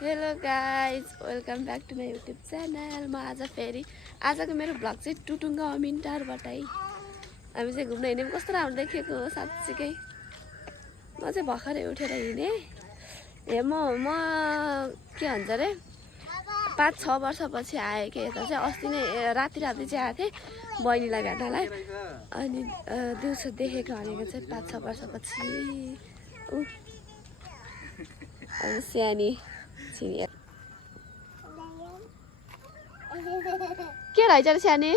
Hello guys welcome back to my YouTube channel. म आजको मेरो भ्लग चाहिँ टुटुङ्गा अमिनटारबाट है। हामी चाहिँ घुम्न हिँड्यौँ, कस्तो राम्रो देखेको हो साँच्चीकै। म चाहिँ भर्खरै उठेर हिँडेँ। म के भन्छ अरे 5-6 वर्षपछि आएँ कि यता चाहिँ। अस्ति नै राति चाहिँ आएको थिएँ बहिनीलाई भेट्नलाई, अनि दिउँसो देखेको भनेको चाहिँ 5-6 वर्षपछि। सानी के रहेछ र सानी?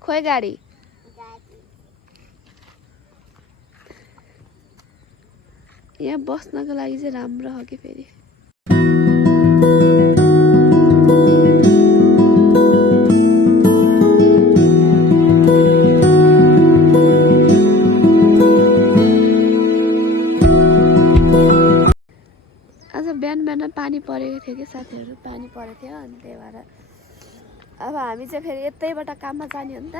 खोइ गाडी। यहाँ बस्नको लागि चाहिँ राम्रो हो कि फेरि। आज बिहान पानी परेको थियो कि साथीहरू, पानी परेको थियो, अनि त्यही भएर अब हामी चाहिँ फेरि यतैबाट काममा जाने हो नि त।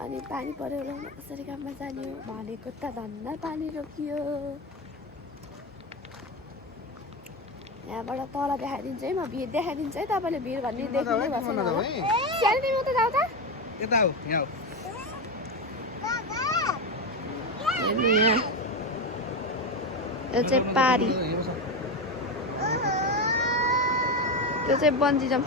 अनि पानी पऱ्यो र कसरी काममा जाने हो भनेको त धन्न पानी रोकियो। यहाँबाट तल देखाइदिन्छु है, म भिड देखाइदिन्छु है। तपाईँले भिड भन्ने देख्नु भएको छैन होला। सानो तिमी उता जाऊ त। यता हो, यहाँ हो। हेर्नु यहाँ, यो चाहिँ पारी, त्यो चाहिँ बन्जी जम्प,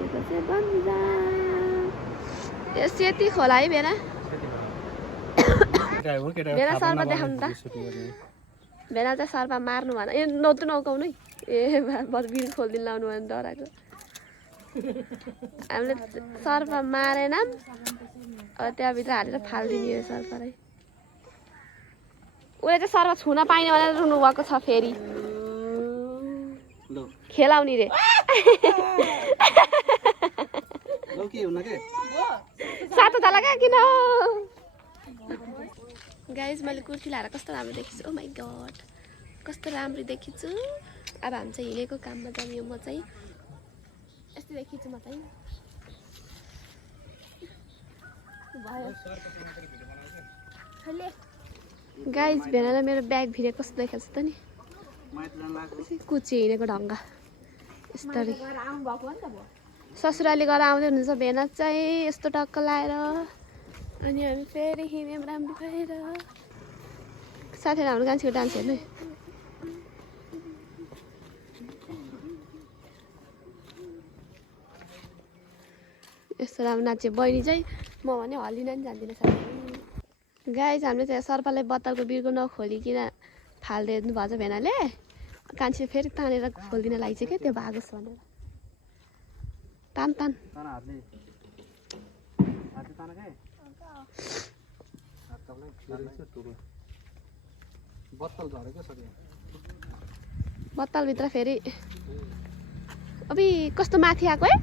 यो चाहिँ बन्जी जम्प। यो सेती खोला है भेना। भेना सर्पा देखाउनु त। भेना चाहिँ सर्पा मार्नु भएन। ए नौतो नौकाउनु है। ए बरु भिड खोलिदिनु लाउनु भने डराएको। हामीले सर्पा मारेनौँ, अब त्यहाँभित्र हालेर फालिदिने यो सर्पलाई। उसले चाहिँ सर्पा छुन पाइने भनेर रुनु भएको छ फेरि। खेलाउने रे। सातो तला कहाँ किन? गाइज मैले कुर्ती लाएर कस्तो राम्रो देखिछु। ओ माई गड, कस्तो राम्रो देखिछु। अब हामी चाहिँ हिँडेको काममा जाने हो। म चाहिँ यस्तो देखिछु। म चाहिँ गाइज भेनाले मेरो ब्याग भिरे कस्तो देखेको छ त नि। कुची हिँडेको ढङ्ग यस्तरी। ससुराली गएर आउँदै हुनुहुन्छ भेना चाहिँ यस्तो टक्क लाएर। अनि हामी फेरि हिँड्यौँ राम्रो भएर। साथीहरू हाम्रो गान्छीको डान्स हेर्नु है। यस्तो राम्रो नाच्यो बहिनी चाहिँ। म भने हल्लिन नि जान्दिनँ साथीहरू। गाइज हामीले चाहिँ सर्पलाई बत्तलको बिर्को नखोलिकन फालिदिनु भएको छ भेनाले। कान्छी फेरि तानेर खोलिदिन लागेको छ क्या, त्यो भागोस् भनेर। तान तान बत्तलभित्र फेरि अबि कस्तो माथि आएको है।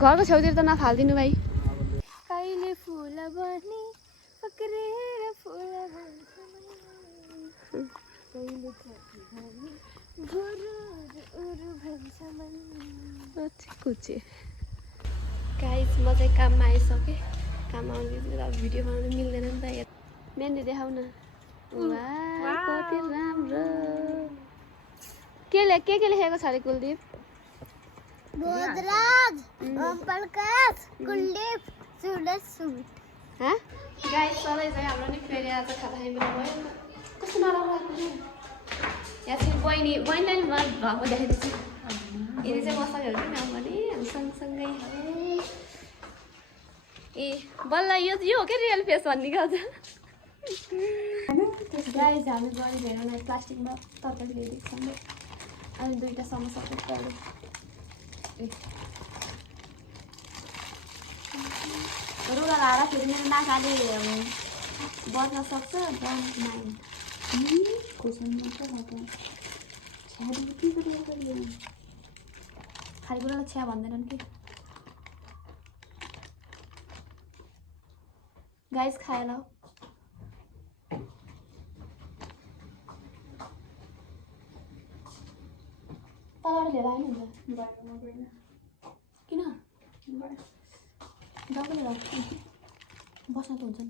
घरको छेउतिर त नफालिदिनु भाइ। कहिले फुल बनी पक्रेर फुल कुचे। गाइस म चाहिँ काममा आइसकेँ। काममा आउने भिडियो बनाउनु मिल्दैन नि त। मेहन्दी देखाउ न। वाह कति राम्रो। के लेखेको छ अरे कुलदीप? बोधराज ओमप्रकाश कुलदीप सुडसुट। हाँ गाइस सधैँ चाहिँ हाम्रो नि फेरि आज खाना खाइदिनु भयो। कस्तो नराम्रो लाग्यो। यहाँ चाहिँ बहिनीलाई नि म भएको देखाइदिन्छु। यिनी चाहिँ मसँग हेर्नु न भने हामी सँगसँगै हो। ए बल्ल यो हो क्या रियल फेस भन्ने गाउँछ। गाइस हामी बहिनी भेनालाई प्लास्टिकमा तरकारी ल्याइदिएको सँगै। अनि दुईवटा समोसा पऱ्यो। रुगा लाएर फेरि मेरो नाकाले बज्न सक्छ। Don't mind. खाने कुरालाई छ्या भन्दैनन् कि। गाइस खाएर तलबाट लिएर आयो नि किन डबल बस्न त हुन्छ नि।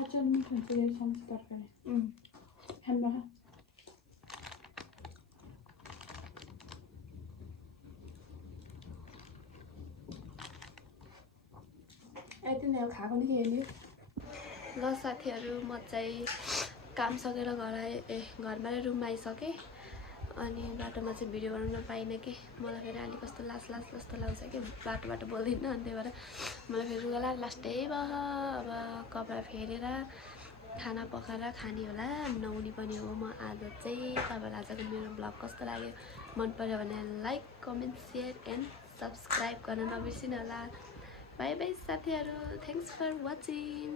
Acual meat हुन्छ यो समोसा तरकारी खानु यति नै हो खाएको नि हेर्नु ल साथीहरू म चाहिँ काम सकेर घरमा रुममा आइसकेँ अनि बाटोमा चाहिँ भिडियो बनाउन पाइनँ कि मलाई फेरि अलिक कस्तो लास जस्तो लाग्छ कि बाटो बोल्दिनँ अनि त्यही भएर मलाई फेरि रुगा लास्टै भयो अब कपडा फेरेर खाना पकाएर खाने होला नुहाउने पनि हो म आज चाहिँ। तपाईँलाई आजको मेरो ब्लग कस्तो लाग्यो मन पर्यो भने like comment share and subscribe गर्न नबिर्सिनु होला। बाई बाई साथीहरू, थ्याङ्क्स फर वाचिङ।